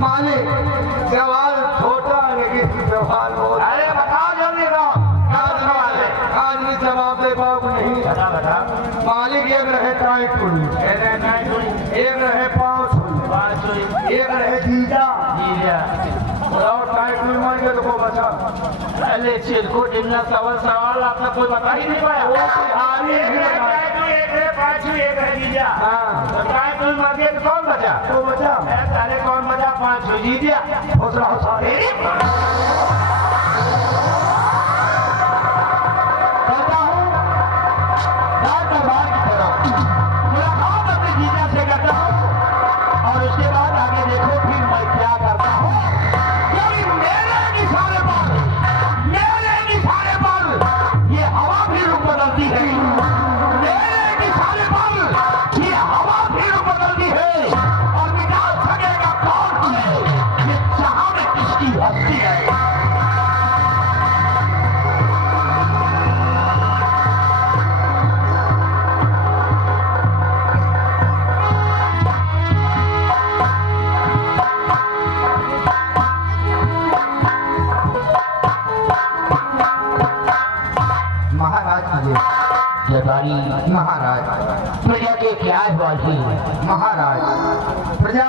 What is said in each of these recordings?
मालिक सवाल छोटा लेकिन सवाल बहुत। अरे बताओ जल्दी दो, क्या सवाल है? आज भी जवाब दे बाबू नहीं। बता बता। मालिक एक रहे टाइट कुड़ी, एक रहे पाँव छुरी, एक रहे जीजा। और टाइट कुड़ी मार के तो को बचा। अरे चिरकुट इतना सवाल सवाल आपने कोई बता ही नहीं पाया। वो बिहारी हाँ तो कौन बचा? तो बचा तारे कौन बचा? 5 जीत गया। हौसला हौसला महाराज प्रजा के क्या है? महाराज प्रजा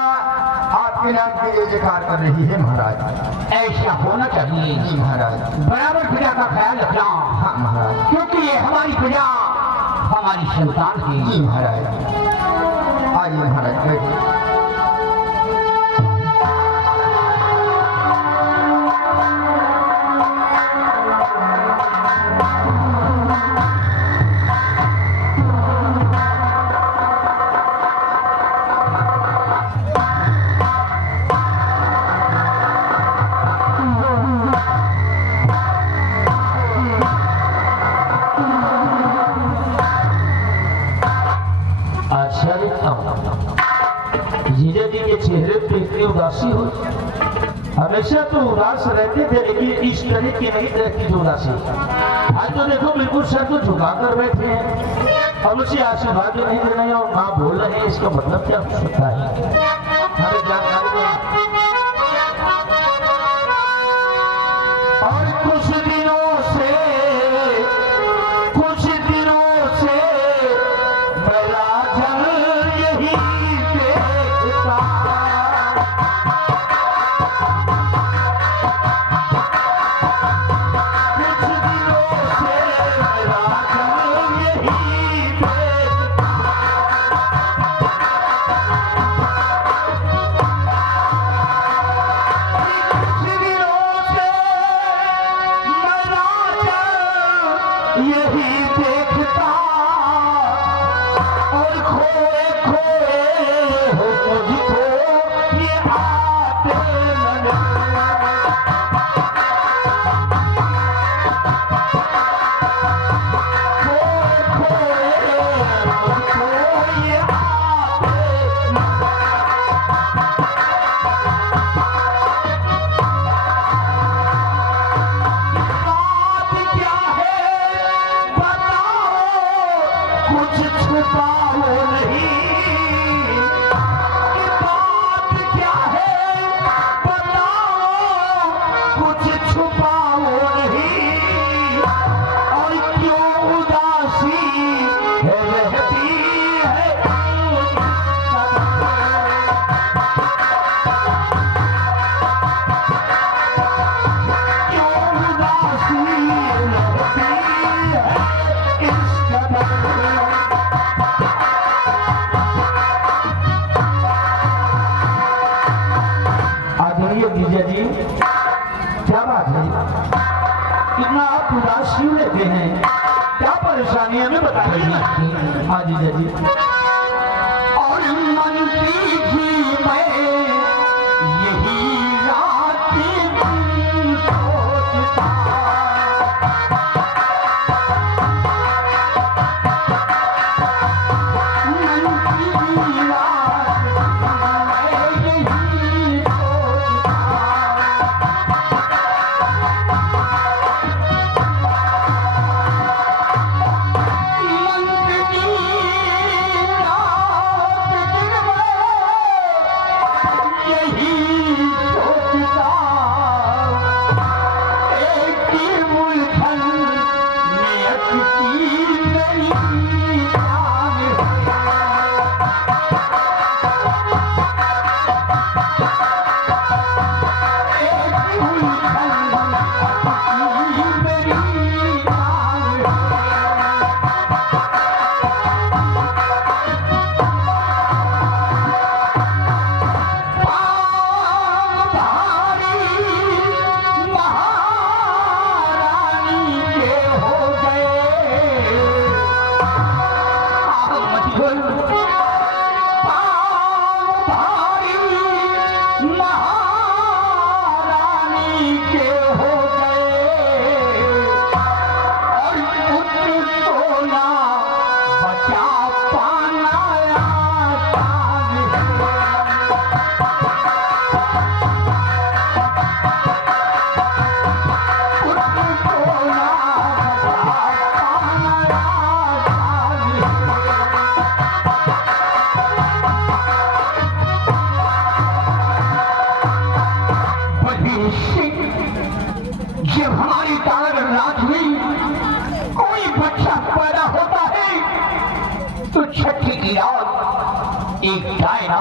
आपके नाम की जय जयकार कर रही है महाराज। ऐसा होना चाहिए जी महाराज। बराबर प्रजा का ख्याल रखना। हाँ महाराज। क्योंकि ये हमारी प्रजा हमारी संतान है। जी महाराज। आइए महाराज बैठिए। जीजा जी के चेहरे पे इतनी उदासी हो। हमेशा तो उदास रहते थे लेकिन इस तरह की नहीं रहती जो उदासी। आज तो देखो बिल्कुल सर को झुकाकर बैठे हैं और उसे आशीर्वाद भी नहीं देना है और माँ बोल रहे हैं। इसका मतलब क्या हो सकता है? हमें जानकारी और कुछ दिनों से मेरा जल यही देखता। यही देखता और खोए खोए हो मुझको ये आते लगे। खोए खोए मुझको ये आते कुछ छुपाओ नहीं। ये बात क्या है बताओ, कुछ छुपाओ नहीं। और क्यों उदासी है रहती है? क्यों उदासी रहती है इस कदर? जीजा जी क्या बात है? कितना आप उदास क्यों लेते हैं? क्या परेशानी हमें बताइए। हाँ जीजा जी। और मन की थी मैं यही रात दिन सोचता। मन की रात मैं यही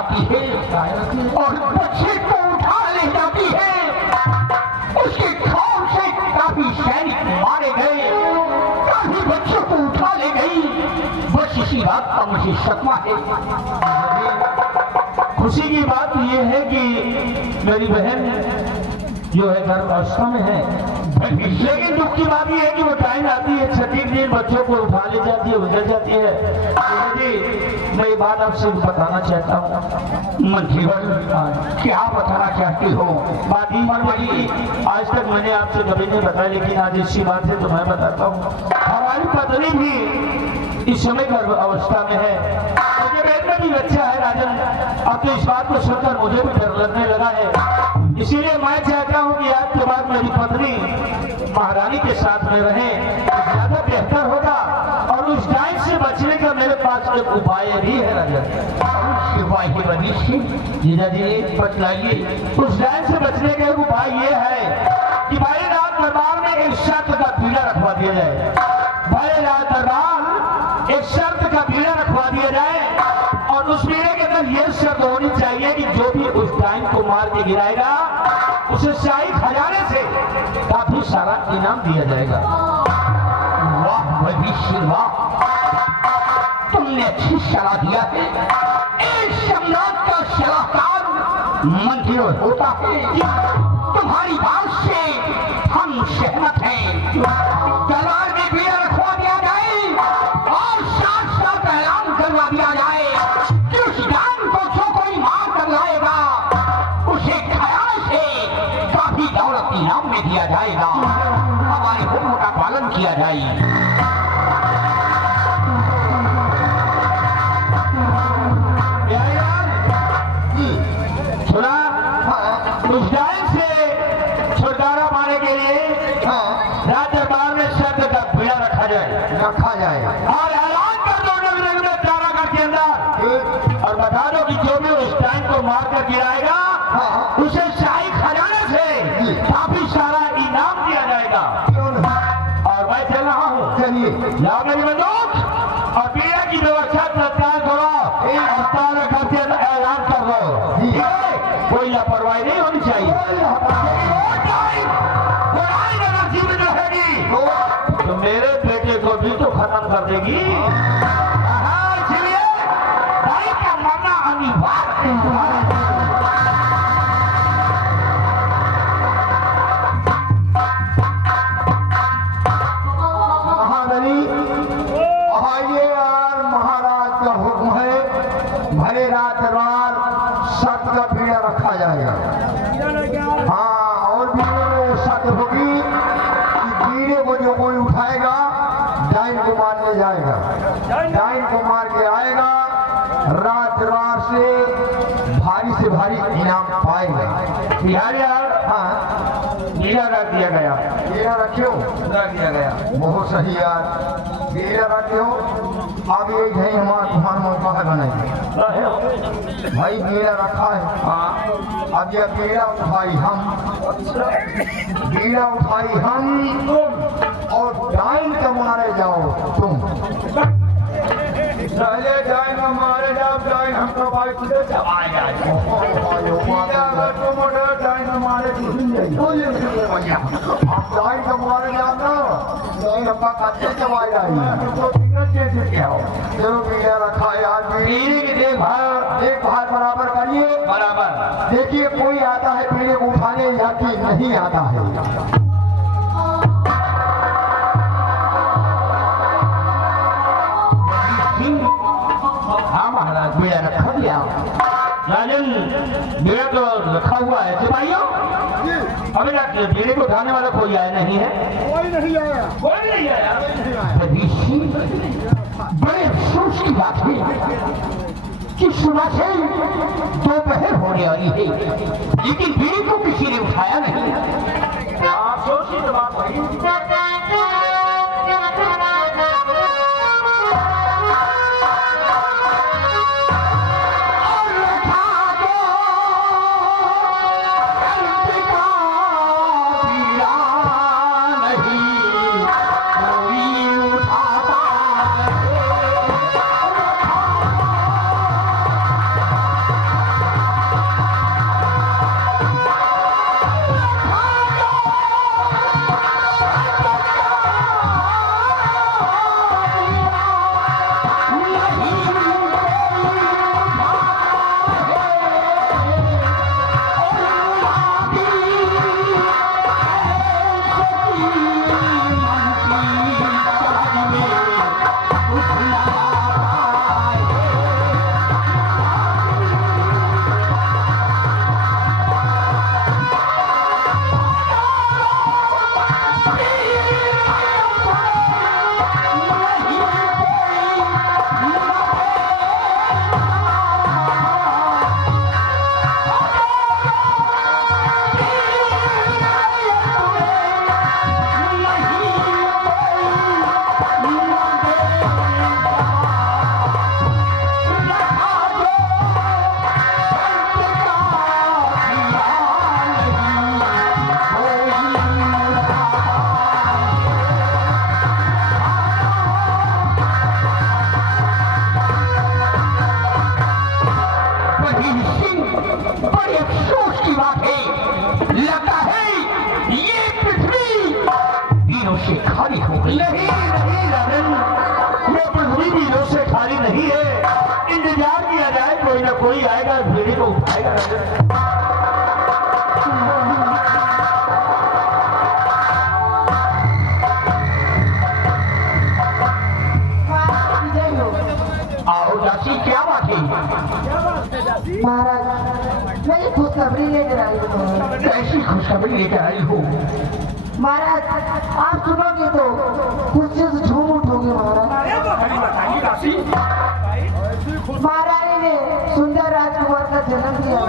आती है और बच्चे को उठा ले जाती है। उसके खौफ से काफी सैनिक मारे गए, काफी बच्चों को उठा ले गई। बस इसी बात का मुझे शकवा है। खुशी की बात यह है कि मेरी बहन जो है गर्भावस्था में है, लेकिन दुख की बात यह है कि वो टाइम आती है 36 दिन बच्चों को उठा ले जाती है, गुजर जाती है। जी मैं ये बात आपसे बताना चाहता हूँ। मंत्री क्या बताना चाहती हो? बात ही बड़ी आज तक मैंने आपसे कभी नहीं बताया, लेकिन आज इसी बात है तो मैं बताता हूँ। हमारी पत्नी भी इस समय गर्भ अवस्था में है, मुझे पेट में भी बच्चा है राजन। अब तो इस बात को सुनकर मुझे भी डर लगने लगा है, इसीलिए मैं चाहता हूँ कि आज के बाद मेरी पत्नी महारानी के साथ में रहे तो ज्यादा बेहतर होगा। और उस डाइन से बचने का मेरे पास एक उपाय भी है राजन। जीजा जी बतलाइए। उस डाइन से बचने का एक उपाय ये है कि भाई रात दरबार में एक शर्त का पीड़ा रखवा दिया जाए। भाई रात दरबार एक शर्त का पीड़ा रखवा दिया जाए और उस पीड़े के अंदर यह शर्त होनी चाहिए कि जो भी उस डाइन को मार के गिराएगा उसे शाही खजाने से काफी सारा इनाम दिया जाएगा। वाह भविष्य वाह, तुमने अच्छी सलाह दिया है। एक सम्राट का सलाहकार मंत्री होता है। तुम्हारी बात से हम सहमत हैं। दरबार में पीड़ा रखवा दिया जाए और साथ साथ ऐलान करवा दिया जाए कि उस डाइन को जो कोई मार कर लाएगा उसे खयाल से काफी दौलत इनाम में दिया जाएगा। हमारे हुक्म का पालन किया जाए। सुना, उस डाइन से छुटकारा पाने के लिए राज दरबार में शर्त का पीड़ा रखा जाए और ऐलान कर दो नगर में तारागढ़ के अंदर और बता दो कि जो भी उस डाइन को मार कर गिराएगा उसे शाही खजाने से काफी सारा इनाम दिया जाएगा। और मैं चल रहा हूँ, जाओ मेरी बंदूक और पीड़ा की व्यवस्था तत्काल करो और तारागढ़ के अंदर ऐलान कर दो। ठीक है, कोई लापरवाही नहीं होनी चाहिए। तो मेरे बेटे को भी तो खत्म कर देगी। इसलिए भाई का मरना अनिवार्य है। महारानी आइए यार, महाराज का हुक्म है, भले रात दरबार शर्त का पीड़ा रखा जाएगा। हाँ, और भी शर्त होगी कि पीड़े को जो कोई उठाएगा डाइन को मारने जाएगा, डाइन को मार के आएगा, रात दरबार से भारी इनाम पाएगा। बिहार यार, हाँ नीला रख दिया गया, हीरा रखियो, रख दिया गया। बहुत सही यार, हीरा रखियो। अब ये है हमारा तुम्हारा मौका है बनाए भाई, हीरा रखा है। हाँ, अब ये हीरा उठाई हम, हीरा उठाई हम और डाइन का मारे जाओ तुम। पहले डाइन का मारे जाओ, डाइन हमको भाई खुदे चबाए जाए। तुम उधर डाइन का मारे डाइन का मारे जाओ ना, डाइन हमका कच्चे चबाए जाए। चलो हीरा रखा यार, पीढ़ी की देखभाल बराबर करिए। बराबर। देखिए कोई आता है पीढ़े को उठाने या कि नहीं आता है। हाँ महाराज, बेड़ा रखा दिया राजन, बेड़ा तो रखा हुआ है सिपाहियों। अभी रात बेड़े को उठाने वाला कोई आया नहीं है। कोई नहीं आया, कोई नहीं आया। बड़े अफसोस की बात है कि सुबह से दोपहर होने वाली है लेकिन बीड़ी को किसी ने उठाया नहीं। अफसोस की बात राजन। आओ दासी, क्या बात है? महाराज मैं ये खुशखबरी लेकर आई हूँ। कैसी खुशखबरी लेकर आई हो? महाराज आप सुनोगे तो खुशी से झूम उठोगे। महारानी ने सुंदर राजकुमार का जन्म दिया।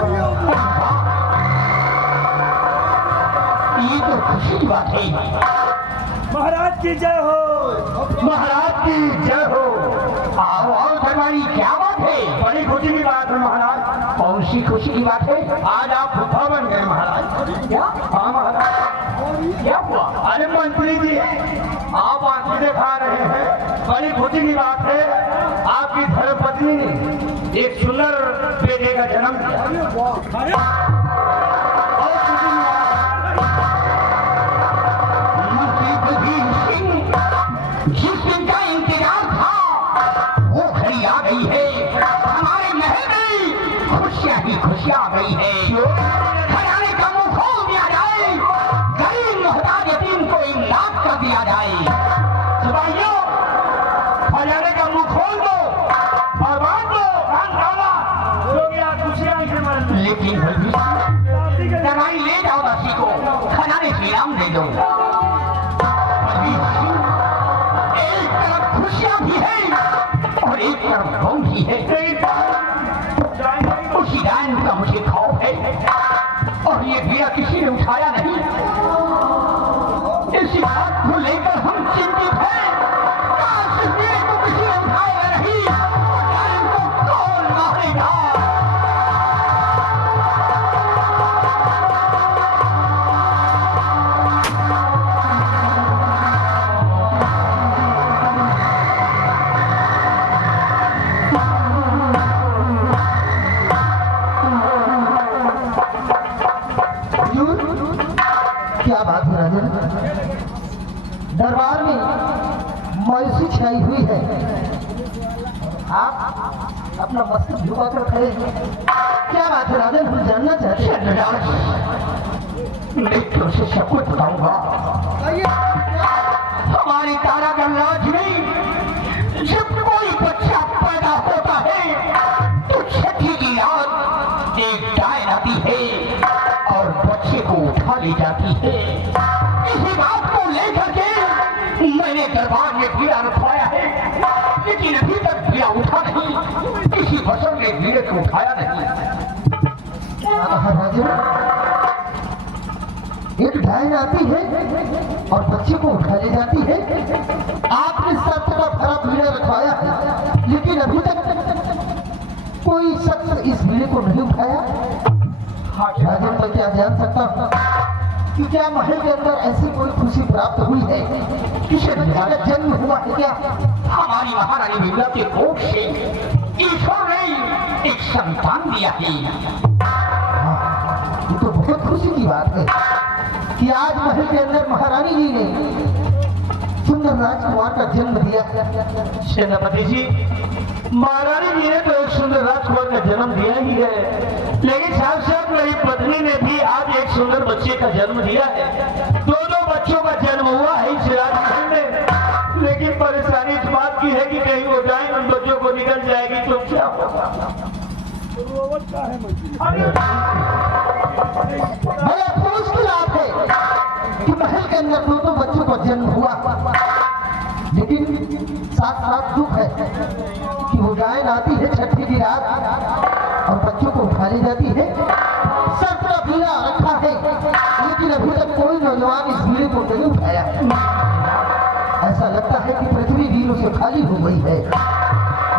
ये तो खुशी की बात है। महाराज की जय हो, महाराज की जय हो। आओ आओ दरबारी, क्या बात है? बड़ी खुशी की बात है महाराज। कौन सी खुशी की बात है? आज आप फूफा बन गए महाराज। क्या? हाँ महाराज। क्या हुआ? अरे मंत्री जी, आप आंखें दिखा रहे हैं, बड़ी खुशी की बात है। आपकी धर्मपत्नी ने एक सुंदर बेटे का जन्म दिया। मंत्री बलबीर सिंह, जिस दिन का इंतजार था वो घड़ी आ गई है। हमारे महल में खुशियाँ ही खुशियाँ आ गई है। खजाने का मुंह खोल दिया जाए, गरीब मोहताज यतीम को इमदाद कर दिया जाए। सिपाहियों, खजाने का मुंह खोल दो और बांट दो कान डाला, क्योंकि आज खुशियां से मर। लेकिन बलबीर सिंह, दरबारी ले जाओ दासी को, खजाने से इनाम दे दो। बलबीर सिंह, एक तरफ खुशियाँ भी है और एक तरफ गम भी है। उसी डायन का मुझे खौफ है और ये बीड़ा किसी ने उठाया नहीं। इसी बात को लेकर हम चिंतित हैं। काश इस बीड़े को किसी ने उठाया नहीं, डायन को कौन मारेगा? क्या बात है राजन? दरबार में मायूसी छाई हुई है। आप अपना मस्तक झुका कर खड़े हैं। क्या बात है राजन? हम जानना चाहते हैं। मैं तुमसे सब कुछ बताऊंगा। हमारी तारागढ़ राज में जब कोई बच्चा पैदा होता है तो छठी की रात एक डायन आती है और बच्चे को उठा ले जाती है। इसी बात को लेकर के मैंने दरबार में भीड़ा रखवाया है, लेकिन अभी तक भीड़ा उठा नहीं। किसी बसर ने भीड़े को उठाया नहीं। क्या कहा राजन? एक डायन आती है और बच्चे को उठा ले जाती है। आपने सब तरह भरा भीड़ा रखवाया है, लेकिन अभी तक कोई शख्स इस भीड़े को नहीं उठाया। राजन, मैं क्या जान सकता हूँ कि क्या महल के अंदर ऐसी कोई खुशी प्राप्त हुई है? किसी बच्चे का जन्म हुआ है क्या? हमारी महारानी विमला के कोख से ईश्वर ने एक संतान दिया है। ये तो बहुत खुशी की बात है कि आज महल के अंदर महारानी जी ने सुंदर राजकुमार का जन्म दिया। सेनापति जी, महारानी जी ने तो एक सुंदर राजकुमार का जन्म दिया ही है, लेकिन साथ साथ मेरी पत्नी ने भी आज एक सुंदर बच्चे का जन्म दिया है। दोनों बच्चों का जन्म हुआ है इस राजमहल में, लेकिन परेशानी इस बात की है कि कहीं वो जाए उन बच्चों को निकल जाएगी तो क्या होगा? बड़े अफसोस की बात है कि महल के अंदर दो बच्चों का जन्म हुआ, लेकिन साथ साथ दुख है कि वो डायन आती है छठी की रात और बच्चों को उठा ले जाती है। सब का बीड़ा रखा है, लेकिन अभी तक कोई नौजवान इस बीड़े को नहीं उठाया। ऐसा लगता है कि पृथ्वी वीरों से खाली हो गई है।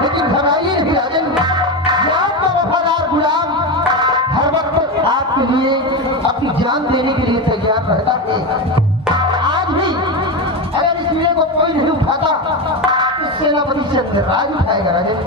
लेकिन घबराइए नहीं राजन, ये आपका वफादार गुलाम हर वक्त आपके लिए अपनी जान देने के लिए तैयार रहता है। आज भी अगर इस बीड़े को कोई नहीं उठाता तो सेनापति से राज उठाएगा राजन।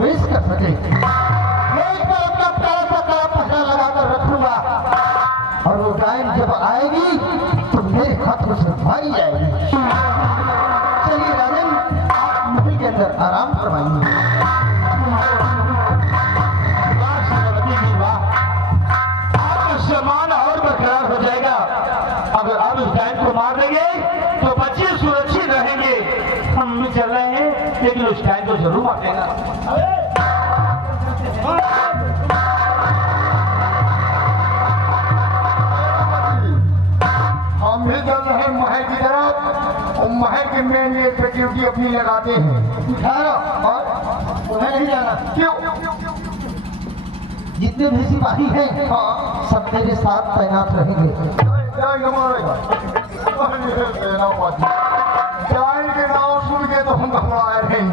प्रवेश कर सके। गेट पर अपना प्यारा सा कड़ा पहरा लगाकर रखूंगा और वो डायन जब आएगी तो मेरे हाथों से मारी जाएगी। चलिए राजन, आप महल के अंदर आराम करवाइए। सामान और बरकरार हो जाएगा। अगर आप उस डायन को मार देंगे तो बच्चे सुरक्षित रहेंगे। हम भी चल रहे हैं लेकिन उस डायन को जरूर मार देगा। हम भी चल रहे हैं महल की तरफ और महल के मेन गेट पे ड्यूटी अपनी लगाते हैं। ठहरो, और तुम्हें नहीं जाना। क्यों? जितने भी सिपाही हैं सब मेरे साथ तैनात रहेंगे। डाइन के नाम सुन के तो हम घबराए नहीं।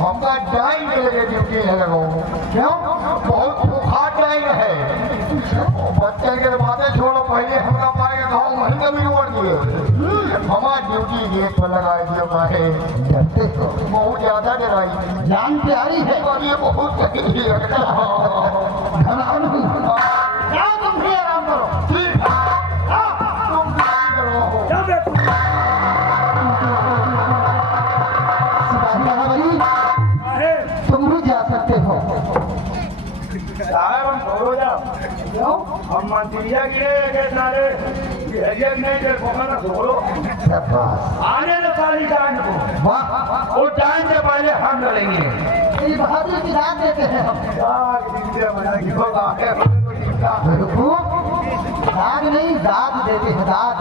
हमका डाइन के लगे ड्यूटी है लगो। क्यों? बहुत खुखार डाइन है। बच्चे के बातें छोड़ो, पहले हमका पाएगा गाँव वहीं का भी रोड दिए। हमारा ड्यूटी गेट पर लगाए दियो काहे? डरते हो? बहुत ज्यादा डराई। जान प्यारी है और ये बहुत सही लगता है। घबराओ नहीं। जाओ तुम भी आराम करो। ठीक है। तुम काम करो। सिपाही महाबली, तुम भी जा सकते हो। साहब हम छोड़ो जाओ, हम मंत्रिया गिरे के सारे बिहेवियर नहीं दे ना छोड़ो। शाबाश। आने दो सारी जान को, वाह, वो टाइम से पहले हम लड़ेंगे। ये बहादुर की दाद देते हैं हम। बिल्कुल, दाद नहीं, दाद देते हैं, दाद।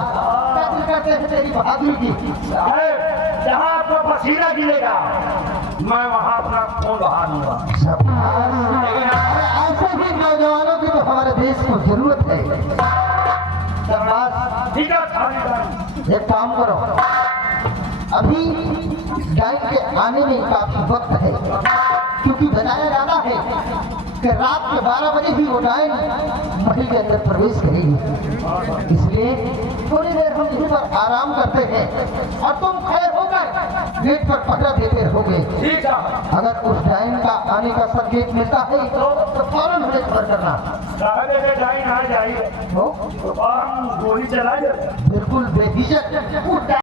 कद्र करते हैं तेरी बहादुरी की। साहब जहाँ आपका पसीना गिरेगा मैं वहाँ अपना खून बहा दूंगा। शाबाश। ऐसे भी नौजवानों की तो हमारे देश को जरूरत है। शाबाश। ठीक है थानेदार, एक काम करो, अभी डाइन के आने में काफी वक्त है, क्योंकि बताया जाता है कि रात के 12 बजे ही वो डाइन महल के अंदर प्रवेश करेगी। इसलिए थोड़ी देर हम यहीं पर आराम करते हैं और तुम खड़े होकर गेट पर पहरा देते रहोगे। ठीक है अगर उस डाइन का आने का संकेत मिलता है तो फौरन हमें खबर करना। साहब अगर टाइम आ जाइए हो? तो हम गोली चला जाए। बिल्कुल बेहिचक